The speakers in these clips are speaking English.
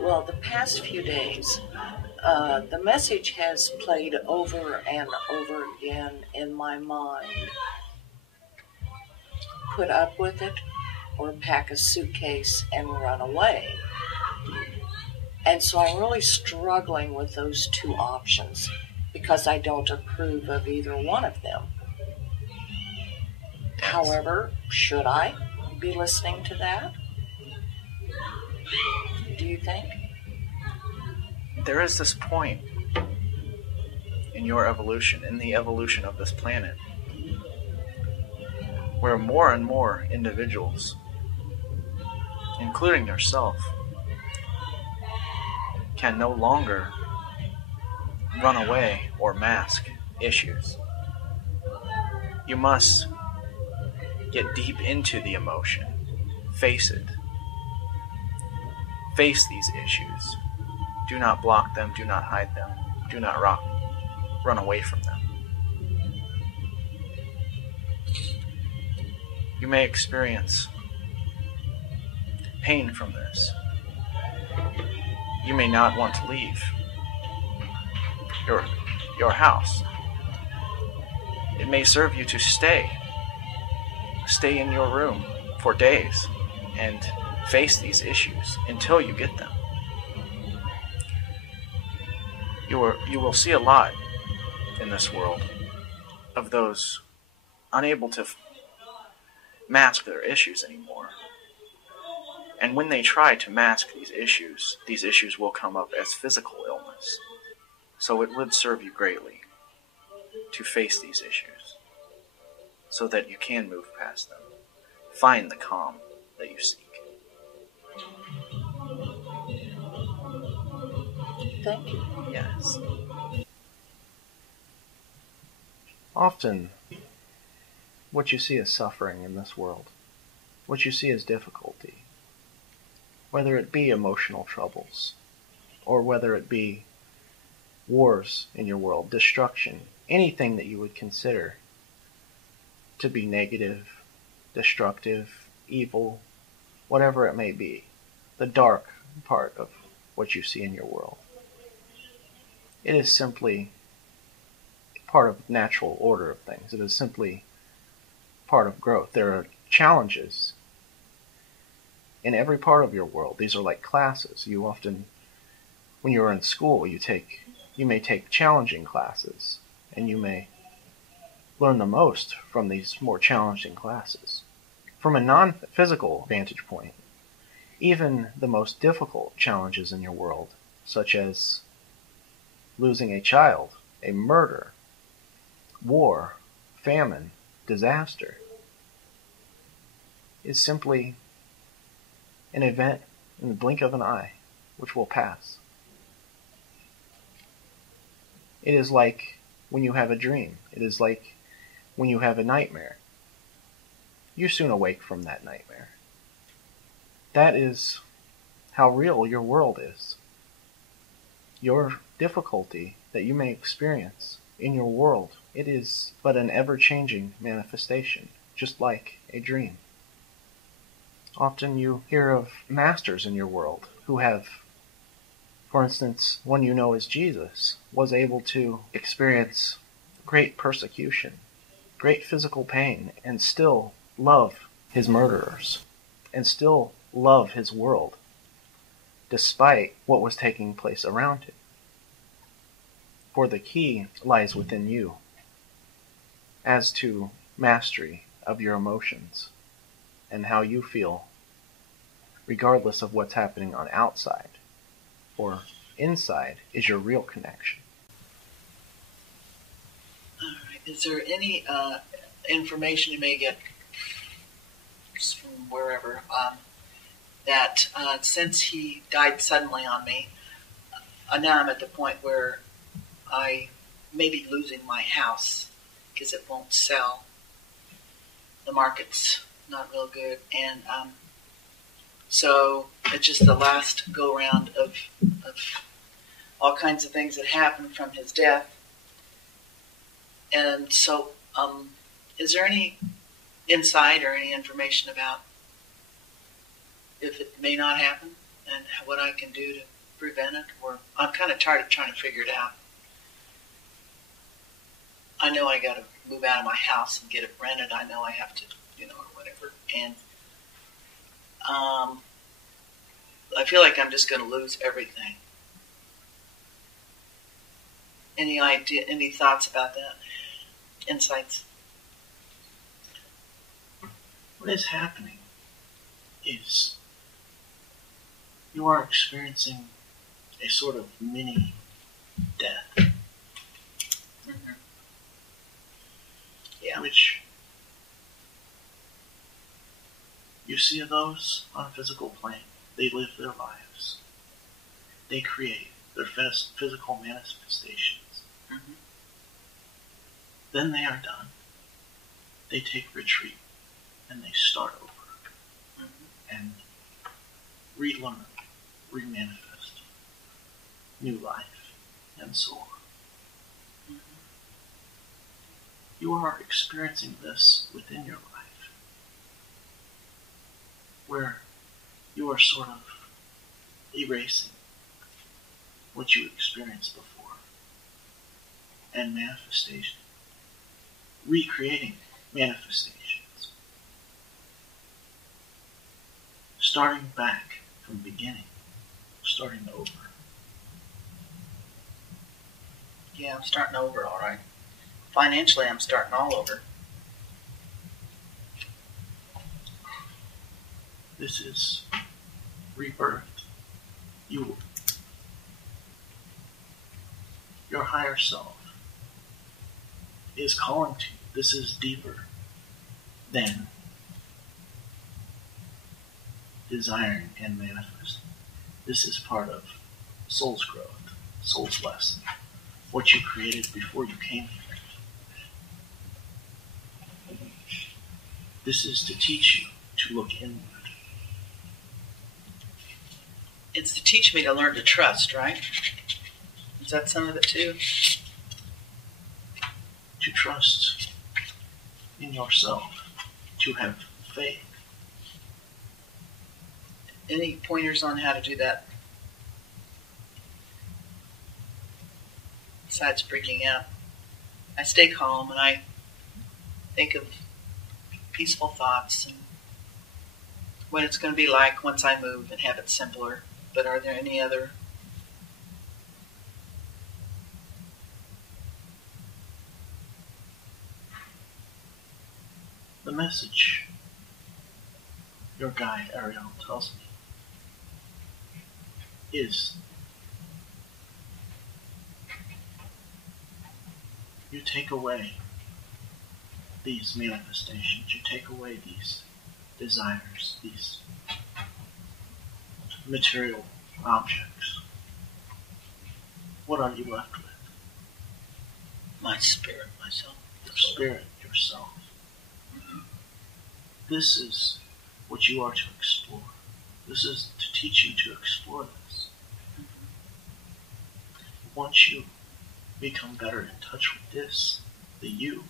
Well, the past few days, the message has played over and over again in my mind. Put up with it or pack a suitcase and run away. And so I'm really struggling with those two options because I don't approve of either one of them. However, should I be listening to that? Do you think? There is this point in your evolution, in the evolution of this planet, where more and more individuals, including yourself, can no longer run away or mask issues. You must get deep into the emotion, face it, face these issues. Do not block them, do not hide them, do not run away from them. You may experience pain from this. You may not want to leave your house. It may serve you to stay in your room for days and face these issues until you get them. You will see a lot in this world of those unable to mask their issues anymore. And when they try to mask these issues will come up as physical illness. So it would serve you greatly to face these issues so that you can move past them. Find the calm that you seek. Thank you. Yes. Often, what you see is suffering in this world. What you see is difficulty. Whether it be emotional troubles, or whether it be wars in your world, destruction, anything that you would consider to be negative, destructive, evil, whatever it may be, the dark part of what you see in your world. It is simply part of natural order of things. It is simply part of growth. There are challenges in every part of your world. These are like classes. You often, when you're in school, you may take challenging classes, and you may learn the most from these more challenging classes. From a non-physical vantage point, even the most difficult challenges in your world, such as losing a child, a murder, war, famine, disaster, is simply an event in the blink of an eye, which will pass. It is like when you have a dream. It is like when you have a nightmare. You soon awake from that nightmare. That is how real your world is. Your difficulty that you may experience in your world, it is but an ever-changing manifestation, just like a dream. Often you hear of masters in your world who have, for instance, one you know as Jesus, was able to experience great persecution, great physical pain, and still love his murderers, and still love his world, despite what was taking place around him. For the key lies within you as to mastery of your emotions and how you feel, regardless of what's happening on outside. For inside is your real connection. All right. Is there any information you may get from wherever that since he died suddenly on me, now I'm at the point where I may be losing my house because it won't sell. The market's not real good, and so it's just the last go-round of all kinds of things that happened from his death. And so, is there any insight or any information about if it may not happen? and what I can do to prevent it. Or I'm kind of tired of trying to figure it out. I know I got to move out of my house and get it rented. I know I have to, or whatever. And I feel like I'm just going to lose everything. Any idea? Any thoughts about that? Insights? What is happening is you are experiencing a sort of mini death. Mm-hmm. Yeah. Which you see those on a physical plane. They live their lives. They create their physical manifestations. Mm-hmm. Then they are done. They take retreat and they start over. Mm-hmm. And relearn, remanifest, new life, and so on. Mm-hmm. You are experiencing this within your life, where you are sort of erasing what you experienced before, and manifestation, recreating manifestations, starting back from the beginning, starting over. Yeah, I'm starting over, all right. Financially, I'm starting all over. This is rebirth. Your higher self is calling to you. This is deeper than desiring and manifesting. This is part of soul's growth, soul's lesson, what you created before you came here. This is to teach you to look inward. It's to teach me to learn to trust, right? Is that some of it too? To trust in yourself, to have faith. Any pointers on how to do that? Besides freaking out. I stay calm and I think of peaceful thoughts and what it's going to be like once I move and have it simpler. But are there any other? The message your guide Ariana tells me is you take away these manifestations, you take away these desires, these material objects. What are you left with? My spirit, myself. Your spirit, yourself. Mm-hmm. This is what you are to explore. This is to teach you to explore this. Mm-hmm. Once you become better in touch with this, the you,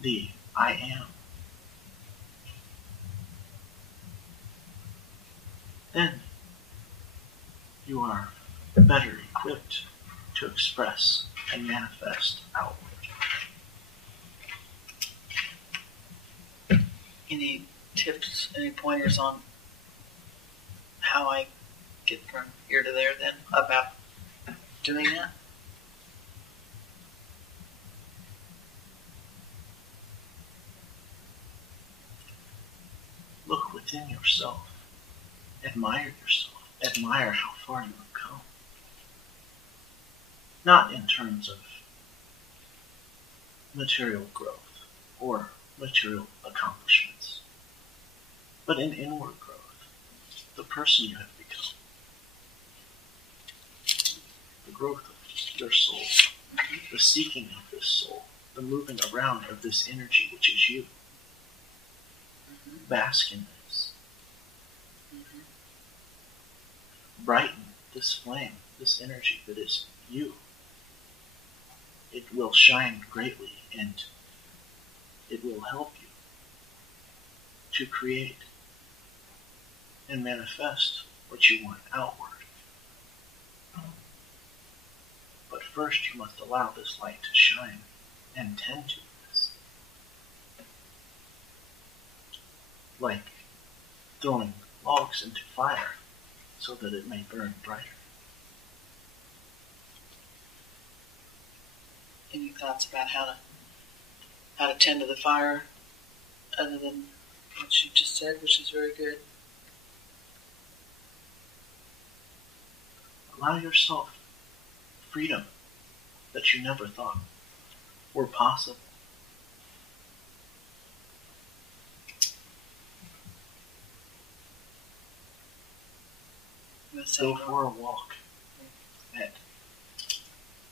the I am, then you are better equipped to express and manifest outward. Any tips, any pointers on how I get from here to there then about doing that? Look within yourself. Admire yourself. Admire how far you have come. Not in terms of material growth or material accomplishments, but in inward growth, the person you have become, the growth of your soul, the seeking of this soul, the moving around of this energy which is you. Bask in this. Brighten this flame, this energy that is you. It will shine greatly and it will help you to create and manifest what you want outward. But first you must allow this light to shine and tend to this. Like throwing logs into fire so that it may burn brighter. Any thoughts about how to tend to the fire other than what you just said, which is very good? Allow yourself freedom that you never thought were possible. Go for a walk at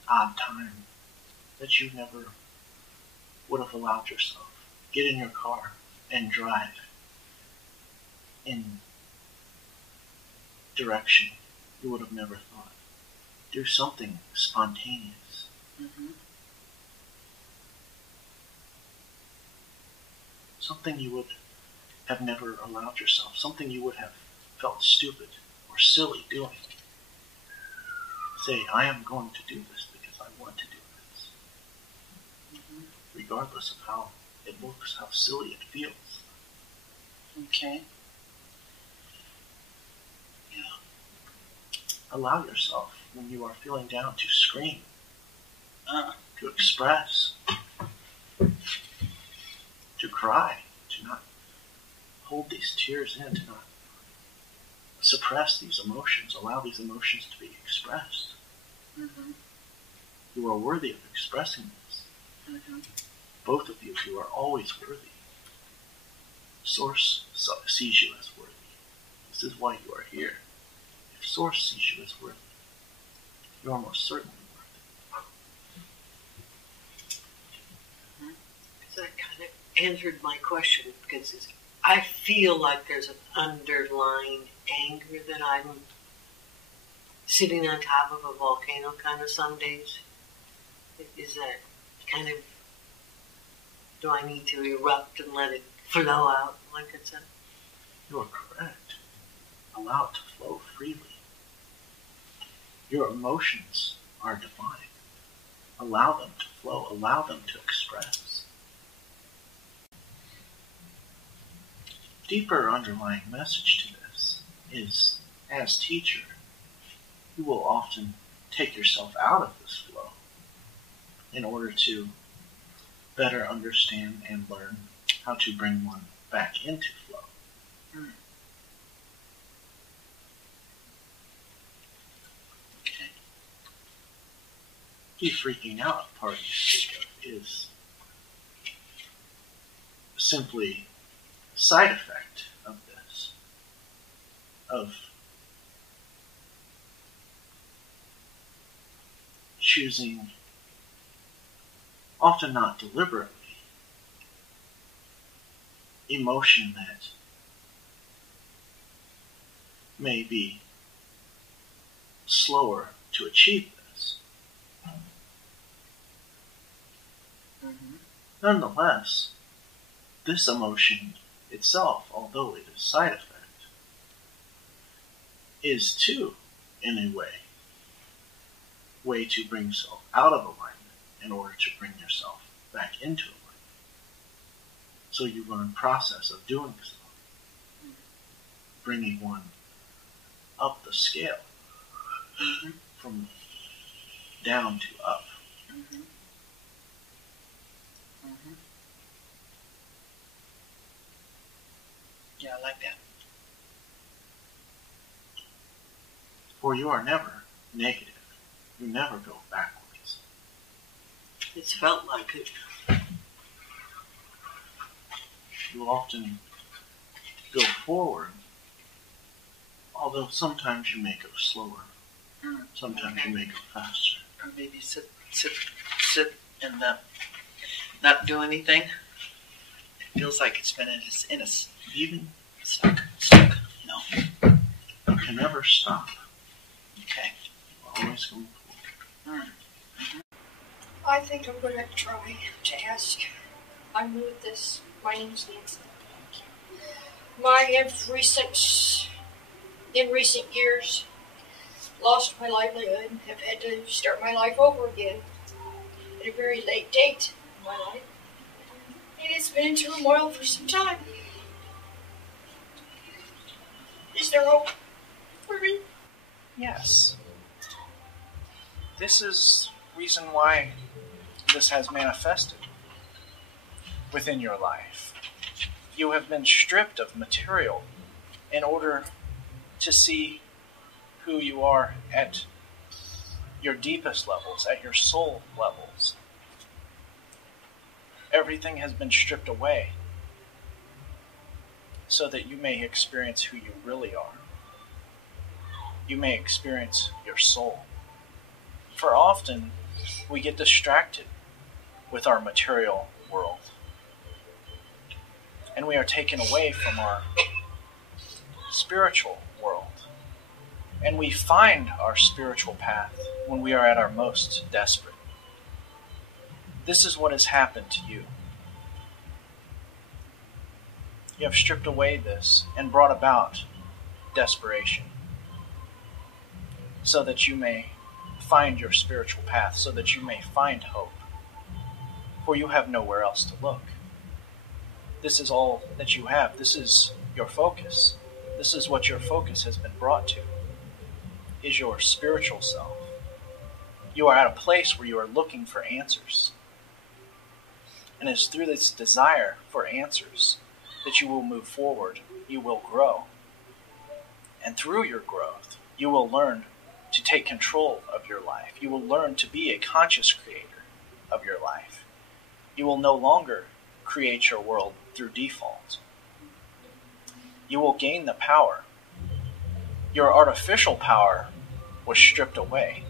odd time that you never would have allowed yourself. Get in your car and drive in direction you would have never thought. Do something spontaneous. Mm-hmm. Something you would have never allowed yourself. Something you would have felt stupid or silly doing. Say, I am going to do this because I want to do this. Mm-hmm. Regardless of how it looks, how silly it feels. Okay. Yeah. Allow yourself, when you are feeling down, to scream, to express, to cry, to not hold these tears in, to not suppress these emotions. Allow these emotions to be expressed. Mm-hmm. You are worthy of expressing this. Mm-hmm. Both of you are always worthy. Source sees you as worthy. This is why you are here. If Source sees you as worthy, you are most certainly worthy. Mm-hmm. So that kind of answered my question, because I feel like there's an underlying anger that I'm sitting on top of a volcano kind of some days. Is that kind of, do I need to erupt and let it flow out, like I said? You are correct. Allow it to flow freely. Your emotions are divine. Allow them to flow. Allow them to express. Deeper underlying message to this is, as teacher, you will often take yourself out of this flow in order to better understand and learn how to bring one back into flow. Okay. The freaking out part you speak of is simply a side effect of this, of choosing, often not deliberately, emotion that may be slower to achieve this. Mm-hmm. Nonetheless, this emotion itself, although it is side effect, is too, in a way to bring yourself out of alignment in order to bring yourself back into alignment. So you learn process of doing so, bringing one up the scale, Mm-hmm. from down to up. Mm-hmm. Mm-hmm. Yeah, I like that. For you are never negative. You never go backwards. It's felt like it. You often go forward, although sometimes you may go slower. Sometimes you may go faster. Or maybe sit and not do anything. It feels like it's been in a Even stuck, you know. you can never stop. Okay. You're always going forward. I think I'm going to try to ask. I'm new at this. My name's Nancy. My recent in recent years lost my livelihood and have had to start my life over again at a very late date in my life. And it's been in turmoil for some time. Is there hope for me? Yes. This is reason why this has manifested within your life. You have been stripped of material in order to see who you are at your deepest levels, at your soul levels. Everything has been stripped away so that you may experience who you really are. You may experience your soul. For often, we get distracted with our material world, and we are taken away from our spiritual world. And we find our spiritual path when we are at our most desperate. This is what has happened to you. You have stripped away this and brought about desperation so that you may find your spiritual path, so that you may find hope. For you have nowhere else to look. This is all that you have. This is your focus. This is what your focus has been brought to, is your spiritual self. You are at a place where you are looking for answers. And it's through this desire for answers that you will move forward, you will grow. And through your growth, you will learn to take control of your life. You will learn to be a conscious creator of your life. You will no longer create your world through default. You will gain the power. Your artificial power was stripped away.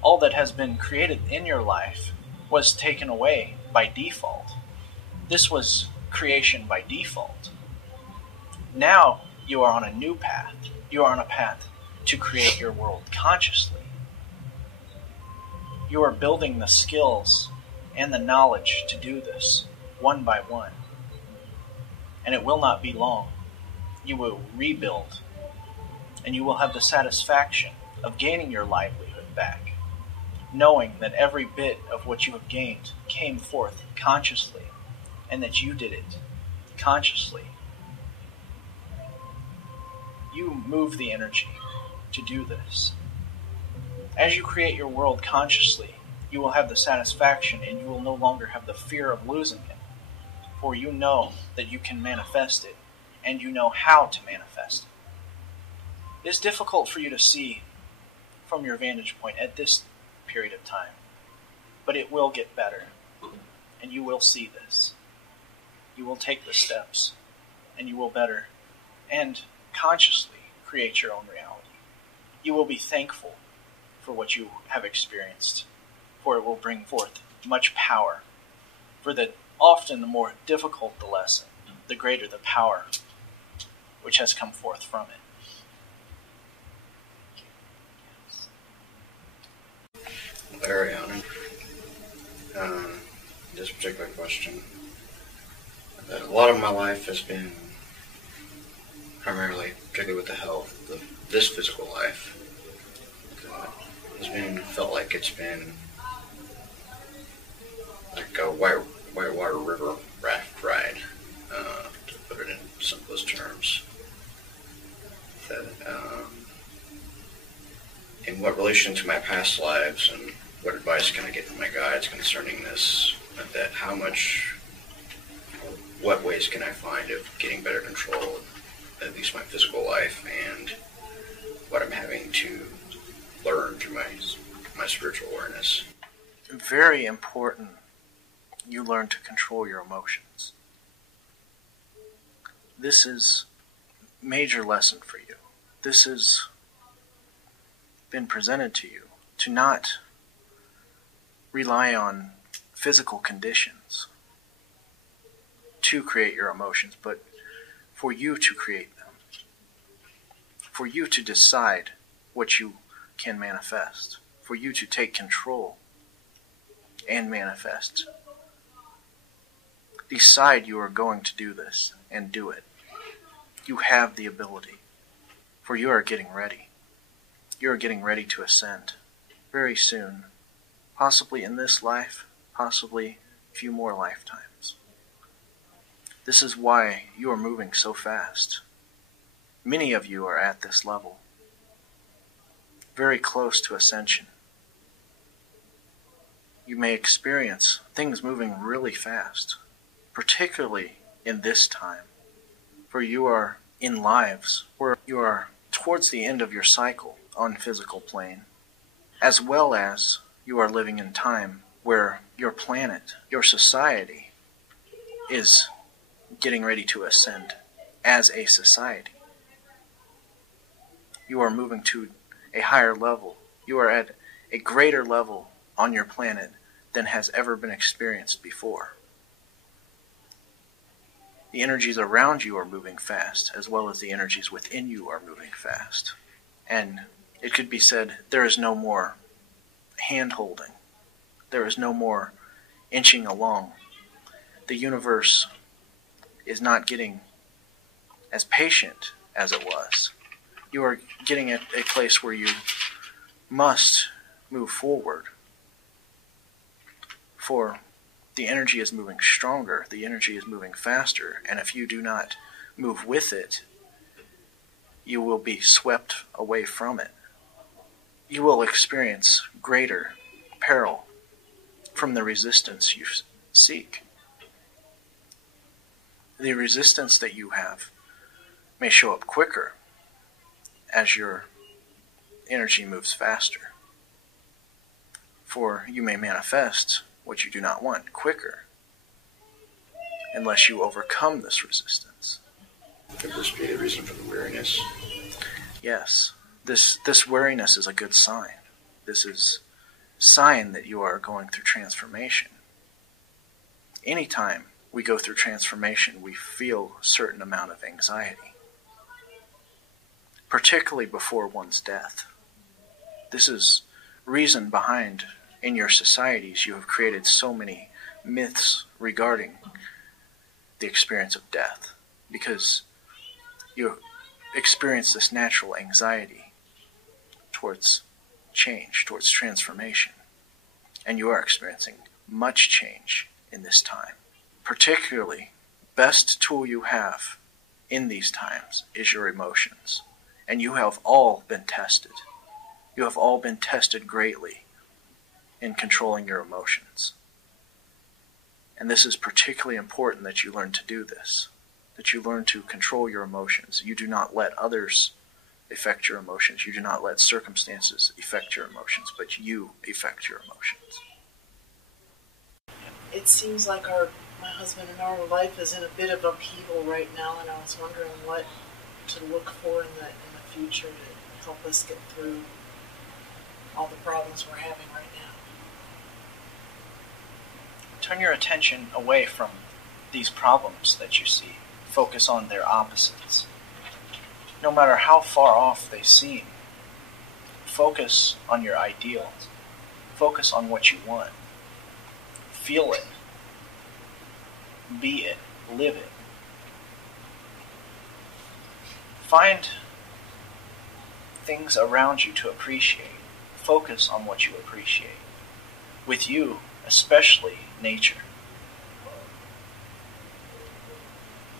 All that has been created in your life was taken away by default. This was creation by default. Now you are on a new path. You are on a path to create your world consciously. You are building the skills and the knowledge to do this one by one. And it will not be long. You will rebuild, and you will have the satisfaction of gaining your livelihood back, knowing that every bit of what you have gained came forth consciously, and that you did it consciously. You move the energy to do this. As you create your world consciously, you will have the satisfaction, and you will no longer have the fear of losing it, for you know that you can manifest it, and you know how to manifest it. It is difficult for you to see from your vantage point at this period of time, but it will get better, and you will see this. You will take the steps, and you will better and consciously create your own reality. You will be thankful for what you have experienced, for it will bring forth much power. For often the more difficult the lesson, the greater the power which has come forth from it. Ariana, this particular question, that a lot of my life has been primarily, particularly with the health of this physical life, felt like it's been like a whitewater river raft ride, to put it in simplest terms. That, in what relation to my past lives and what advice can I get from my guides concerning this, that what ways can I find of getting better control of at least my physical life and what I'm having to learn through my spiritual awareness. Very important you learn to control your emotions. This is a major lesson for you. This has been presented to you to not rely on physical conditions to create your emotions, but for you to create them. For you to decide what you can manifest. For you to take control and manifest. Decide you are going to do this and do it. You have the ability. For you are getting ready. You are getting ready to ascend very soon, possibly in this life, possibly a few more lifetimes. This is why you are moving so fast. Many of you are at this level, very close to ascension. You may experience things moving really fast, particularly in this time, for you are in lives where you are towards the end of your cycle on physical plane, as well as you are living in time where your planet, your society, is getting ready to ascend as a society. You are moving to a higher level. You are at a greater level on your planet than has ever been experienced before. The energies around you are moving fast, as well as the energies within you are moving fast. And it could be said, there is no more hand-holding. There is no more inching along. The universe is not getting as patient as it was. You are getting at a place where you must move forward. For the energy is moving stronger, the energy is moving faster, and if you do not move with it, you will be swept away from it. You will experience greater peril from the resistance you seek. The resistance that you have may show up quicker as your energy moves faster. For you may manifest what you do not want quicker unless you overcome this resistance. Could this be the reason for the weariness? Yes, this weariness is a good sign. This is a sign that you are going through transformation. Anytime we go through transformation, we feel a certain amount of anxiety, particularly before one's death. This is reason behind, in your societies, you have created so many myths regarding the experience of death, because you experience this natural anxiety towards change, towards transformation, and you are experiencing much change in this time. Particularly, best tool you have in these times is your emotions, and you have all been tested. You have all been tested greatly in controlling your emotions. And this is particularly important that you learn to do this, that you learn to control your emotions. You do not let others affect your emotions. You do not let circumstances affect your emotions, but you affect your emotions. It seems like my husband and our life is in a bit of upheaval right now, and I was wondering what to look for in the future to help us get through all the problems we're having right now. Turn your attention away from these problems that you see. Focus on their opposites. No matter how far off they seem, focus on your ideals. Focus on what you want. Feel it. Be it. Live it. Find things around you to appreciate. Focus on what you appreciate. With you, especially nature.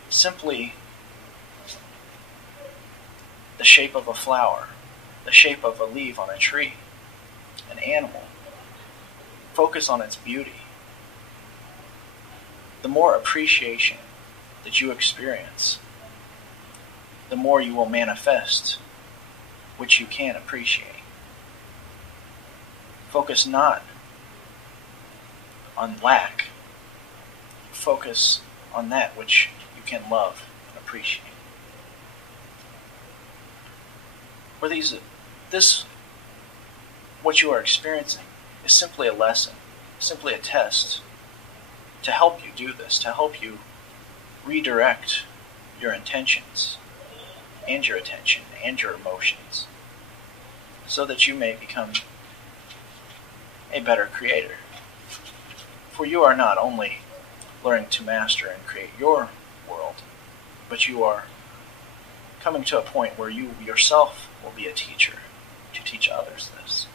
Simply the shape of a flower, the shape of a leaf on a tree, an animal. Focus on its beauty. The more appreciation that you experience, the more you will manifest which you can appreciate. Focus not on lack. Focus on that which you can love and appreciate. For what you are experiencing is simply a lesson, simply a test to help you do this, to help you redirect your intentions and your attention and your emotions so that you may become a better creator. For you are not only learning to master and create your world, but you are coming to a point where you yourself will be a teacher to teach others this.